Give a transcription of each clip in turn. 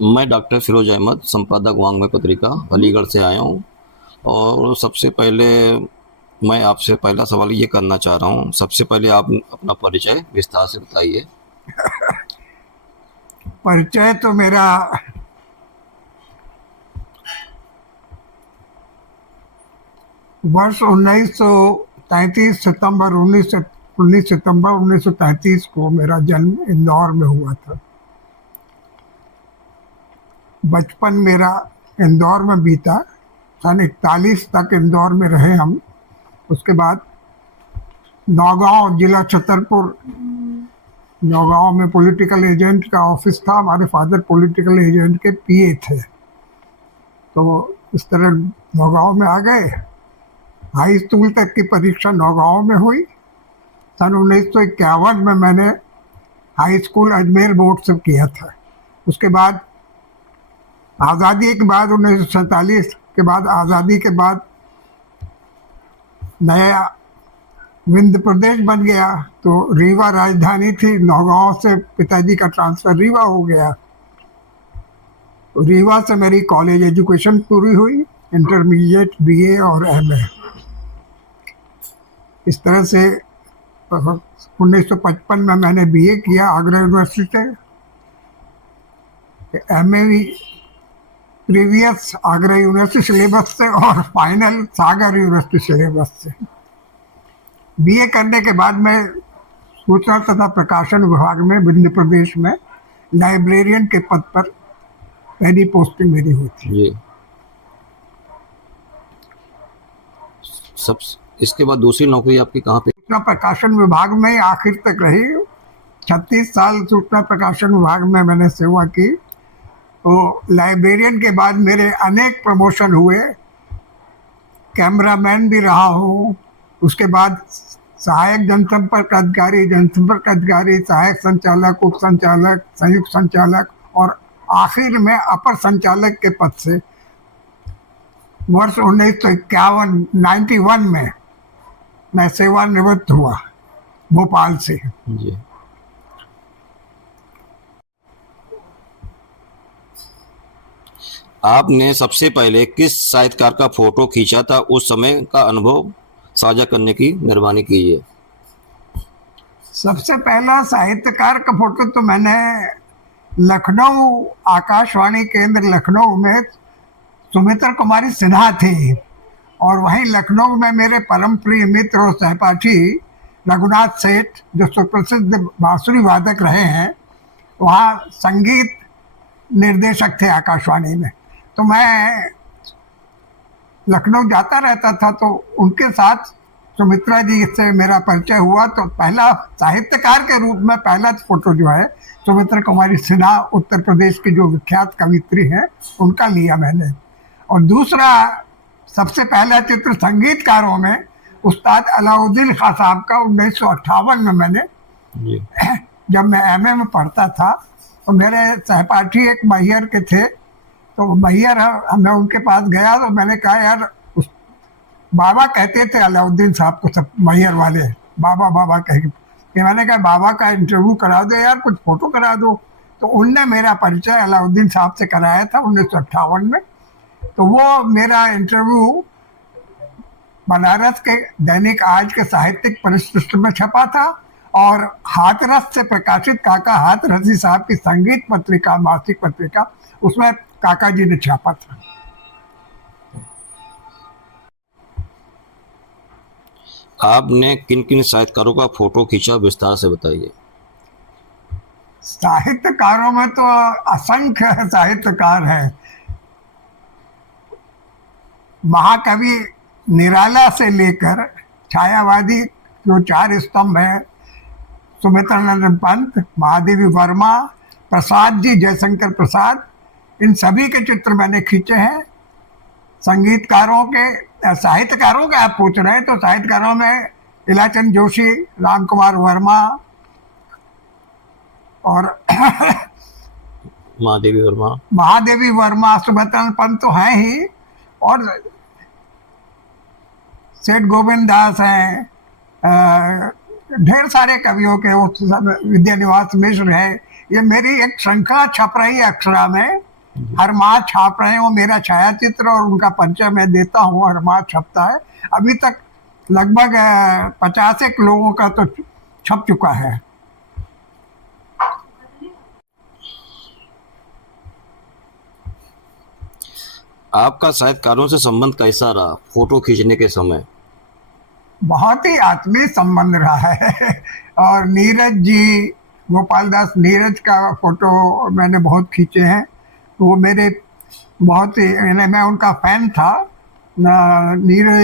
मैं डॉक्टर फिरोज अहमद, संपादक वांग्मय पत्रिका, अलीगढ़ से आया हूँ। और सबसे पहले मैं आपसे पहला सवाल ये करना चाह रहा हूँ, सबसे पहले आप अपना परिचय विस्तार से बताइए। परिचय तो मेरा वर्ष 1933 सितंबर 19 सितंबर 1933 को मेरा जन्म इंदौर में हुआ था। बचपन मेरा इंदौर में बीता। सन 41 तक इंदौर में रहे हम। उसके बाद नौगांव, जिला छतरपुर, नौगांव में पॉलिटिकल एजेंट का ऑफिस था। हमारे फादर पॉलिटिकल एजेंट के पीए थे, तो इस तरह नौगांव में आ गए। हाई स्कूल तक की परीक्षा नौगांव में हुई। सन 1951 में मैंने हाई स्कूल अजमेर बोर्ड से किया था। उसके बाद आज़ादी के बाद 1947 के बाद आज़ादी के बाद नया विंध्य प्रदेश बन गया, तो रीवा राजधानी थी। नौगांव से पिताजी का ट्रांसफर रीवा हो गया। तो रीवा से मेरी कॉलेज एजुकेशन पूरी हुई, इंटरमीडिएट, बीए और एमए। इस तरह से 1955 में मैंने बीए किया आगरा यूनिवर्सिटी से। एमए भी प्रीवियस आगरा यूनिवर्सिटी सिलेबस से और फाइनल सागर यूनिवर्सिटी सिलेबस से। बीए करने के बाद मैं सूचना तथा प्रकाशन विभाग में विंध्य प्रदेश में लाइब्रेरियन के पद पर पहली पोस्टिंग मेरी हुई थी। जी। सब इसके बाद दूसरी नौकरी आपकी कहाँ पे? सूचना प्रकाशन विभाग में आखिर तक रही। 36 साल सूचना प्रकाशन विभाग में मैंने सेवा की। तो लाइब्रेरियन के बाद मेरे अनेक प्रमोशन हुए। कैमरामैन भी रहा हूँ, उसके बाद सहायक जनसंपर्क अधिकारी, सहायक संचालक, उप संचालक, संयुक्त संचालक और आखिर में अपर संचालक के पद से वर्ष 1991 में मैं सेवानिवृत्त हुआ भोपाल से। जी। आपने सबसे पहले किस साहित्यकार का फोटो खींचा था? उस समय का अनुभव साझा करने की मेहरबानी कीजिए। सबसे पहला साहित्यकार का फोटो तो मैंने लखनऊ, आकाशवाणी केंद्र लखनऊ में सुमित्रा कुमारी सिन्हा थी, और वहीं लखनऊ में मेरे परम प्रिय मित्र और सहपाठी रघुनाथ सेठ, जो सुप्रसिद्ध बांसुरी वादक रहे हैं, वहाँ संगीत निर्देशक थे आकाशवाणी में। तो मैं लखनऊ जाता रहता था, तो उनके साथ सुमित्रा जी से मेरा परिचय हुआ। तो पहला साहित्यकार के रूप में पहला फोटो जो है सुमित्रा कुमारी सिन्हा, उत्तर प्रदेश की जो विख्यात कवित्री है, उनका लिया मैंने। और दूसरा सबसे पहला चित्र संगीतकारों में उस्ताद अलाउद्दीन खां साहब का 1958 में मैंने, जब मैं एमए में पढ़ता था, तो मेरे सहपाठी एक मैहर के थे। तो मैहर, मैं उनके पास गया तो मैंने कहा, यार बाबा कहते थे अलाउद्दीन साहब को, सब मैहर वाले बाबा बाबा कह के। मैंने कहा बाबा का इंटरव्यू करा दो यार, कुछ फोटो करा दो। तो उनने मेरा परिचय अलाउद्दीन साहब से कराया था 1958 में। तो वो मेरा इंटरव्यू बनारस के दैनिक आज के साहित्यिक परिशिष्ट में छपा था, और हाथरस से प्रकाशित काका हाथरसी साहब की संगीत पत्रिका, मासिक पत्रिका, उसमें काका जी ने छापा था। आपने किन किन साहित्यकारों का फोटो खींचा, विस्तार से बताइए। साहित्यकारों में तो असंख्य साहित्यकार हैं। महाकवि निराला से लेकर छायावादी जो 4 स्तंभ हैं, सुमित्रानंद पंत, महादेवी वर्मा, प्रसाद जी, जयशंकर प्रसाद, इन सभी के चित्र मैंने खींचे हैं। संगीतकारों के, साहित्यकारों के आप पूछ रहे हैं, तो साहित्यकारों में इलाचंद जोशी, राम कुमार वर्मा और महादेवी वर्मा, सुमित्रानंद पंत तो हैं ही, और सेठ गोविंद दास हैं, ढेर सारे कवियों के, विद्यानिवास मिश्र है। ये मेरी एक श्रृंखला छप रही है अक्षरा में, हर माह छाप रहे हो मेरा छायाचित्र और उनका परिचय मैं देता हूँ, हर माह छपता है। अभी तक लगभग 50 लोगों का तो छप चुका है। आपका साहित्यकारों से संबंध कैसा रहा फोटो खींचने के समय? बहुत ही आत्मीय संबंध रहा है। और नीरज जी, गोपाल दास नीरज का फोटो मैंने बहुत खींचे हैं। वो मेरे बहुत ही, मैं उनका फैन था। नीरज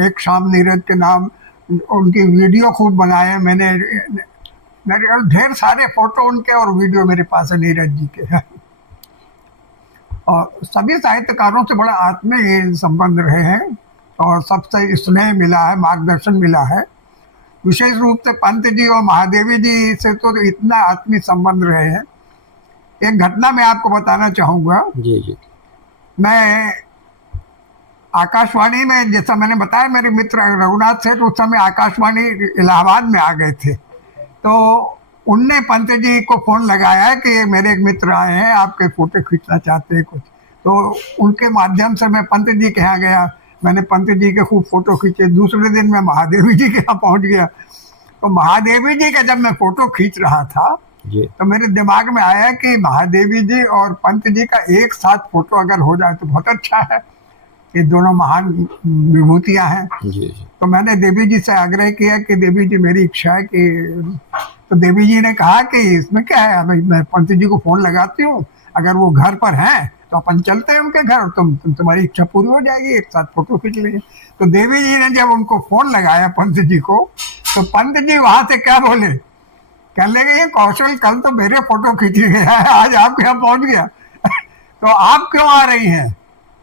एक शाम नीरज के नाम उनकी वीडियो खूब बनाए मैंने। मेरे ढेर सारे फोटो उनके और वीडियो मेरे पास है नीरज जी के। और सभी साहित्यकारों से बड़ा आत्मीय संबंध रहे हैं और सबसे स्नेह मिला है, मार्गदर्शन मिला है। विशेष रूप से पंत जी और महादेवी जी से तो इतना आत्मीय संबंध रहे हैं। एक घटना मैं आपको बताना चाहूँगा। जी जी। मैं आकाशवाणी में, जैसा मैंने बताया मेरे मित्र रघुनाथ सेठ उस समय आकाशवाणी इलाहाबाद में आ गए थे, तो उनने पंत जी को फोन लगाया कि मेरे एक मित्र आए हैं, आपके फोटो खींचना चाहते हैं कुछ। तो उनके माध्यम से मैं पंत जी के यहाँ गया। मैंने पंत जी के खूब फोटो खींचे। दूसरे दिन मैं महादेवी जी के यहाँ पहुंच गया। तो महादेवी जी का जब मैं फोटो खींच रहा था जी। तो मेरे दिमाग में आया कि महादेवी जी और पंत जी का एक साथ फोटो अगर हो जाए तो बहुत अच्छा है। ये दोनों महान विभूतियां हैं। जी जी। तो मैंने देवी जी से आग्रह किया कि देवी जी मेरी इच्छा है कि, तो देवी जी ने कहा कि इसमें क्या है, मैं पंत जी को फोन लगाती हूँ, अगर वो घर पर हैं तो अपन चलते हैं उनके घर, तुम्हारी इच्छा पूरी हो जाएगी, एक साथ फोटो खींच लेंगे। तो देवी जी ने जब उनको फोन लगाया पंत जी को, तो पंत जी वहां से क्या बोले, कहने लगे ये कौशल कल तो मेरे फोटो खींच गया है, आज आपके यहाँ पहुंच गया। तो आप क्यों आ रही हैं,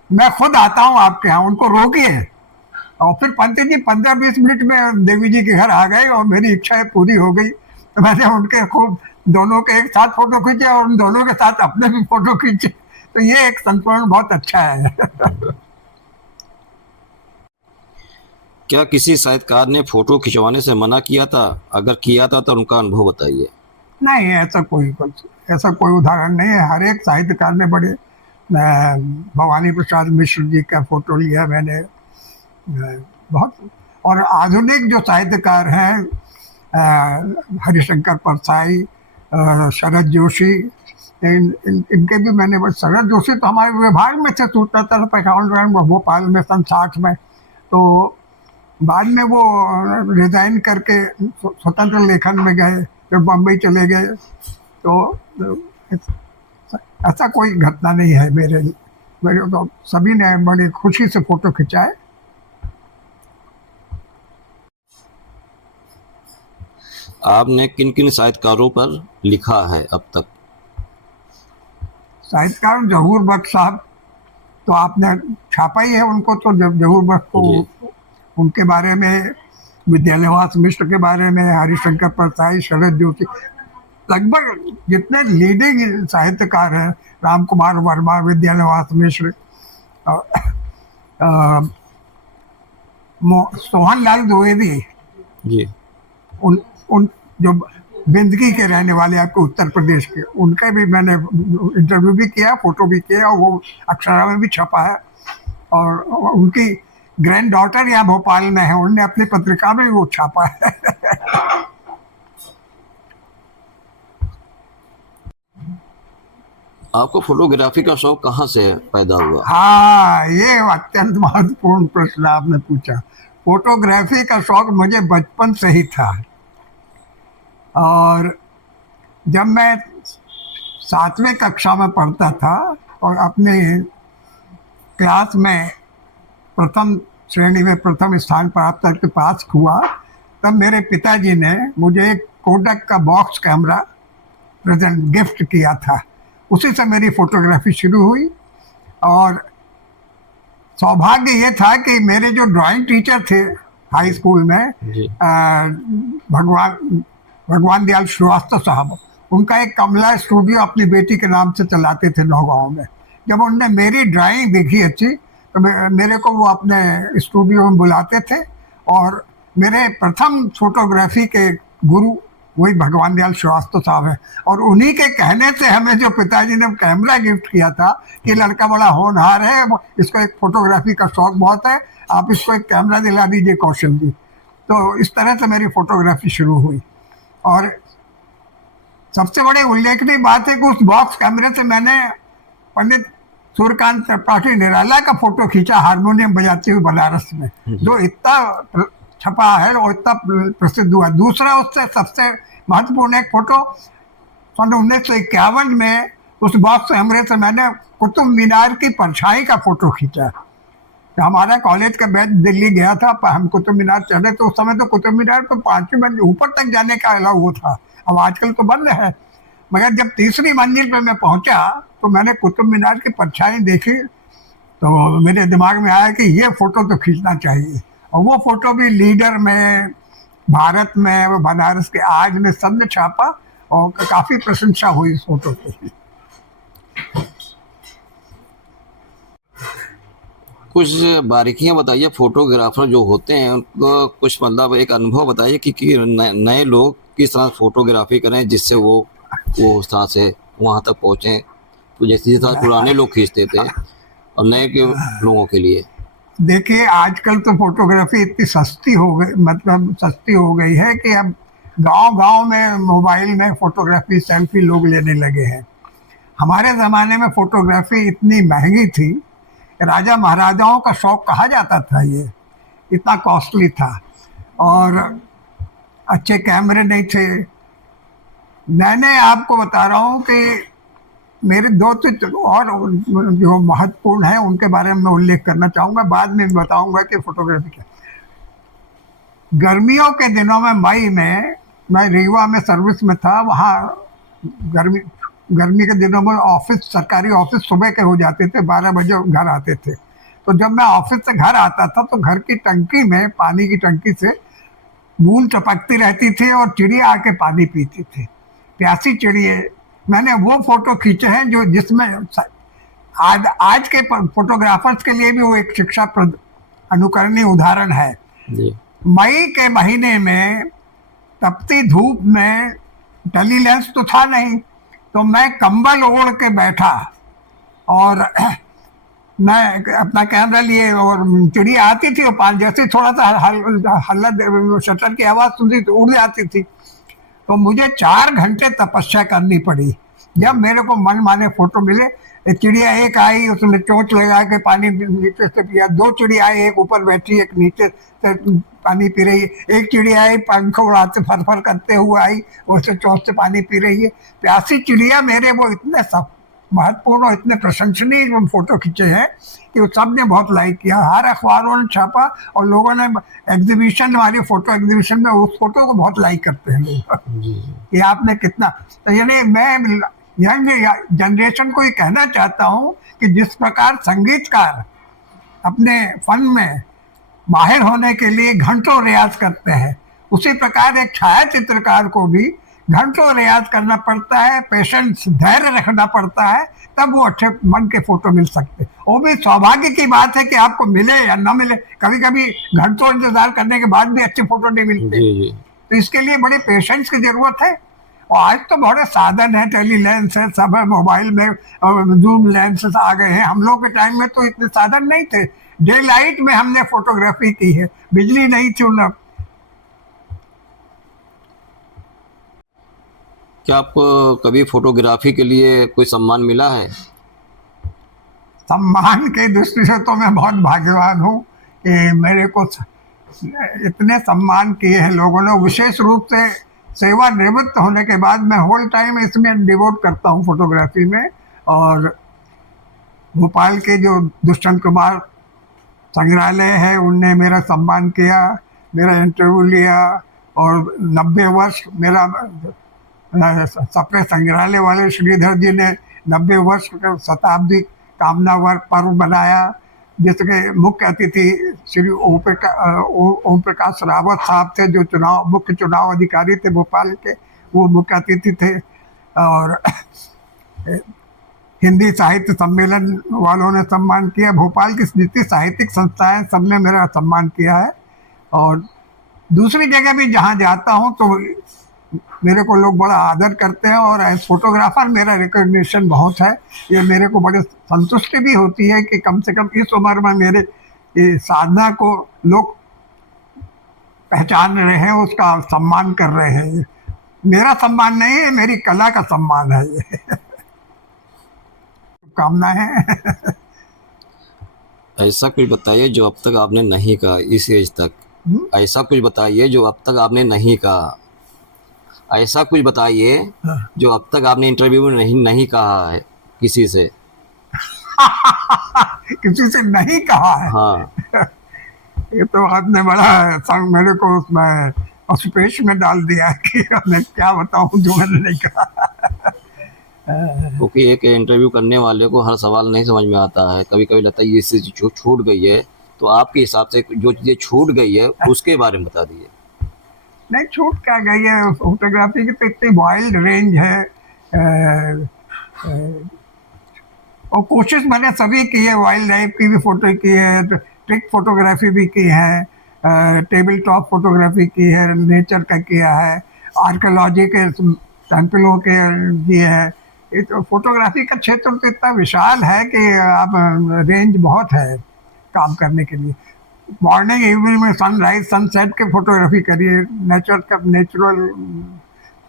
मैं खुद आता हूँ आपके यहाँ, उनको रोकिए। और फिर पंत जी 15-20 मिनट में देवी जी के घर आ गए और मेरी इच्छा पूरी हो गई। तो मैंने उनके खूब दोनों के एक साथ फोटो खींचे और उन दोनों के साथ अपने भी फोटो खींचे। तो ये एक संतुलन बहुत अच्छा है। क्या किसी साहित्यकार ने फोटो खिंचवाने से मना किया था? अगर किया था तो उनका अनुभव बताइए। नहीं, ऐसा कोई उदाहरण नहीं है। हर एक साहित्यकार ने बड़े, भवानी प्रसाद मिश्र जी का फोटो लिया मैंने बहुत। और आधुनिक जो साहित्यकार हैं, हरिशंकर परसाई, शरद जोशी, इनके भी मैंने, शरद जोशी तो हमारे विभाग में से सूचना था 55 भोपाल में सन 60 में। तो बाद में वो रिजाइन करके स्वतंत्र लेखन में गए, फिर बम्बई चले गए। तो ऐसा कोई घटना नहीं है। मेरे तो सभी ने बड़ी खुशी से फोटो खिंचाए। आपने किन किन साहित्यकारों पर लिखा है अब तक? साहित्यकार जहूर बख्श साहब तो आपने छापा ही है उनको, तो जहूर बख्श को उनके बारे में, विद्यालयवास मिश्र के बारे में, हरिशंकर परसाई, शरद जोशी, लगभग जितने लीडिंग साहित्यकार हैं, राम कुमार वर्मा, विद्यालयवास मिश्र, सोहन लाल द्विवेदी, जी। उन जो बिंदगी के रहने वाले आपके उत्तर प्रदेश के, उनका भी मैंने इंटरव्यू भी किया, फोटो भी किया, और वो अक्षरा में भी छपा है। और उनकी ग्रैंड डॉटर यहाँ भोपाल में है, उन्होंने अपनी पत्रिका में वो छापा है। आपको फोटोग्राफी का शौक कहाँ से पैदा हुआ? हाँ, ये अत्यंत महत्वपूर्ण प्रश्न आपने पूछा। फोटोग्राफी का शौक मुझे बचपन से ही था। और जब मैं 7वीं कक्षा में पढ़ता था और अपने क्लास में प्रथम श्रेणी में प्रथम स्थान प्राप्त करके पास हुआ, तब मेरे पिताजी ने मुझे एक कोडक का बॉक्स कैमरा प्रेजेंट गिफ्ट किया था। उसी से मेरी फोटोग्राफी शुरू हुई। और सौभाग्य ये था कि मेरे जो ड्राइंग टीचर थे हाई स्कूल में, भगवान दयाल श्रीवास्तव साहब, उनका एक कमला स्टूडियो अपनी बेटी के नाम से चलाते थे नौगांव में। जब उनने मेरी ड्राइंग देखी अच्छी, तो मेरे को वो अपने स्टूडियो में बुलाते थे। और मेरे प्रथम फोटोग्राफी के गुरु वही भगवान दयाल श्रीवास्तव साहब है। और उन्हीं के कहने से हमें जो पिताजी ने कैमरा गिफ्ट किया था कि लड़का बड़ा होनहार है, इसको एक फोटोग्राफी का शौक बहुत है, आप इसको एक कैमरा दिला दीजिए कौशल जी। तो इस तरह से मेरी फोटोग्राफी शुरू हुई। और सबसे बड़ी उल्लेखनीय बात है कि उस बॉक्स कैमरे से मैंने पंडित सूर्यकांत त्रिपाठी निराला का फोटो खींचा हारमोनियम बजाते हुए बनारस में, जो इतना छपा है और इतना प्रसिद्ध हुआ। दूसरा उससे सबसे महत्वपूर्ण एक फोटो 1951 में उस बॉक्स कैमरे से मैंने कुतुब मीनार की परछाई का फोटो खींचा। हमारा कॉलेज का बैच दिल्ली गया था, हम कुतुब मीनार चढ़े तो उस समय तो कुतुब मीनार पर 5वीं मंजिल ऊपर तक जाने का अलाउ था, अब आजकल तो बंद है। मगर जब तीसरी मंजिल पे मैं पहुंचा तो मैंने कुतुब मीनार की परछाई देखी, तो मेरे दिमाग में आया कि ये फोटो तो खींचना चाहिए। और वो फोटो भी लीडर में, भारत में, वो बनारस के आज में सब ने छापा और काफी प्रशंसा हुई इस फोटो की। कुछ बारीकियां बताइए, फोटोग्राफर जो होते हैं उनको कुछ मतलब एक अनुभव बताइए कि नए लोग किस तरह फोटोग्राफी करें जिससे वो उस तरह से वहां तक पहुंचे। तो जैसे जिस तरह पुराने लोग खींचते थे और नए के लोगों के लिए। देखिए आजकल तो फोटोग्राफी इतनी सस्ती हो गई, मतलब सस्ती हो गई है कि अब गांव-गांव में मोबाइल में फोटोग्राफी सेल्फी लोग लेने लगे हैं। हमारे ज़माने में फोटोग्राफी इतनी महंगी थी, राजा महाराजाओं का शौक कहा जाता था, ये इतना कॉस्टली था और अच्छे कैमरे नहीं थे। मैंने आपको बता रहा हूँ कि मेरे दो तो और जो महत्वपूर्ण है उनके बारे में मैं उल्लेख करना चाहूँगा, बाद में बताऊँगा कि फोटोग्राफी क्या। गर्मियों के दिनों में मई में मैं रीवा में सर्विस में था, वहाँ गर्मी के दिनों में ऑफिस, सरकारी ऑफिस सुबह के हो जाते थे, 12 बजे घर आते थे। तो जब मैं ऑफिस से घर आता था तो घर की टंकी में, पानी की टंकी से बूंद टपकती रहती थी और चिड़िया आके पानी पीती थी, प्यासी चिड़िया। मैंने वो फोटो खींचे हैं जो जिसमें आज के फोटोग्राफर्स के लिए भी वो एक शिक्षाप्रद अनुकरणीय उदाहरण है। मई के महीने में तपती धूप में टेली लेंस तो था नहीं, तो मैं कंबल ओढ़ के बैठा और मैं अपना कैमरा लिए और चिड़िया आती थी और पानी जैसे थोड़ा सा हल्ला शटर की आवाज़ सुनती तो उड़ जाती थी। तो मुझे 4 घंटे तपस्या करनी पड़ी। जब मेरे को मन माने फोटो मिले, चिड़िया एक आई, उसने चोंच लगा के पानी नीचे से पिया, 2 चिड़िया आई, एक ऊपर बैठी एक नीचे से पानी पी रही है, एक चिड़िया आई पंख उड़ाते फर करते हुए आई, उससे चोंच से पानी पी रही है, प्यासी चिड़िया। मेरे वो इतने सब महत्वपूर्ण और इतने प्रशंसनीय फोटो खींचे हैं कि वो सब ने बहुत लाइक किया, हर अखबारों ने छापा और लोगों ने एग्जीबिशन, हमारी फोटो एग्जीबिशन में उस फोटो को बहुत लाइक करते हैं लोग कि आपने कितना। तो यानी मैं यंग जनरेशन को ये कहना चाहता हूँ कि जिस प्रकार संगीतकार अपने फन में माहिर होने के लिए घंटों रियाज करते हैं, उसी प्रकार एक छाया चित्रकार को भी घंटों रियाज करना पड़ता है, पेशेंस, धैर्य रखना पड़ता है, तब वो अच्छे मन के फोटो मिल सकते। वो भी सौभाग्य की बात है कि आपको मिले या ना मिले, कभी कभी घंटों इंतजार करने के बाद भी अच्छे फोटो नहीं मिलते। तो इसके लिए बड़े पेशेंस की जरूरत है। और आज तो बड़े साधन है, टेली लेंस है, सब है, मोबाइल में जूम लेंसेस आ गए हैं। हम लोग के टाइम में तो इतने साधन नहीं थे। डे लाइट में हमने फोटोग्राफी की है, बिजली नहीं थी उन। क्या आपको कभी फोटोग्राफी के लिए कोई सम्मान मिला है? सम्मान के दृष्टि से तो मैं बहुत भाग्यवान हूँ कि मेरे को इतने सम्मान किए हैं लोगों ने। विशेष रूप से सेवानिवृत्त होने के बाद मैं होल टाइम इसमें डिवोट करता हूँ फोटोग्राफी में। और भोपाल के जो दुष्यंत कुमार संग्रहालय है उनने मेरा सम्मान किया, मेरा इंटरव्यू लिया और 90 वर्ष मेरा सपने संग्रहालय वाले श्रीधर जी ने 90 वर्ष का शताब्दी कामना वर्ग पर्व बनाया, जिसके मुख्य अतिथि श्री ओम प्रकाश रावत साहब थे, जो मुख्य चुनाव अधिकारी थे भोपाल के, वो मुख्य अतिथि थे। और हिंदी साहित्य सम्मेलन वालों ने सम्मान किया, भोपाल की जितनी साहित्यिक संस्थाएं सबने मेरा सम्मान किया है। और दूसरी जगह भी जहाँ जाता हूँ तो मेरे को लोग बड़ा आदर करते हैं और एज फोटोग्राफर मेरा रिकॉग्निशन बहुत है। ये मेरे को बड़े संतुष्टि भी होती है कि कम से कम इस उम्र में मेरे ये साधना को लोग पहचान रहे हैं, उसका सम्मान कर रहे हैं। मेरा सम्मान नहीं है, मेरी कला का सम्मान है ये। कामना है। ऐसा कुछ बताइए जो अब तक आपने नहीं कहा इस एज तक। ऐसा कुछ बताइए जो अब तक आपने नहीं कहा। ऐसा कुछ बताइए जो अब तक आपने इंटरव्यू में नहीं कहा है किसी से। किसी से नहीं कहा है। हाँ, ये तो आपने बड़ा संग मेरे को उसमें अस्पेश में डाल दिया है कि मैं क्या बताऊं जो मैंने नहीं कहा। क्योंकि एक इंटरव्यू करने वाले को हर सवाल नहीं समझ में आता है। कभी कभी लगता है ये चीज़ जो छूट गई है, तो आपके हिसाब से जो चीज़ें छूट गई है उसके बारे में बता दीजिए। नहीं, छूट क्या गई है, फोटोग्राफी की तो इतनी वाइल्ड रेंज है। और कोशिश मैंने सभी की है, वाइल्ड लाइफ की भी फोटो की है, ट्रिक फोटोग्राफी भी की है, टेबल टॉप फोटोग्राफी की है, नेचर का किया है, आर्कियोलॉजी के सैंपलों के किए हैं। ये तो फोटोग्राफी का क्षेत्र तो इतना विशाल है कि आप रेंज बहुत है काम करने के लिए। मॉर्निंग इवनिंग में सनराइज सनसेट के फोटोग्राफी करिए, नेचर का नेचुरल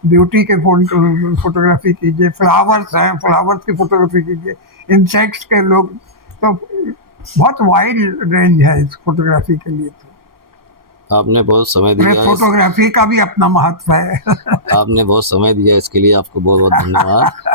ब्यूटी के फोटोग्राफी कीजिए, फ्लावर्स हैं फ्लावर्स की फोटोग्राफी कीजिए, इंसेक्ट्स के लोग, तो बहुत वाइड रेंज है इस फोटोग्राफी के लिए। तो आपने बहुत समय दिया है फोटोग्राफी का भी अपना महत्व है। आपने बहुत समय दिया, इसके लिए आपको बहुत बहुत धन्यवाद।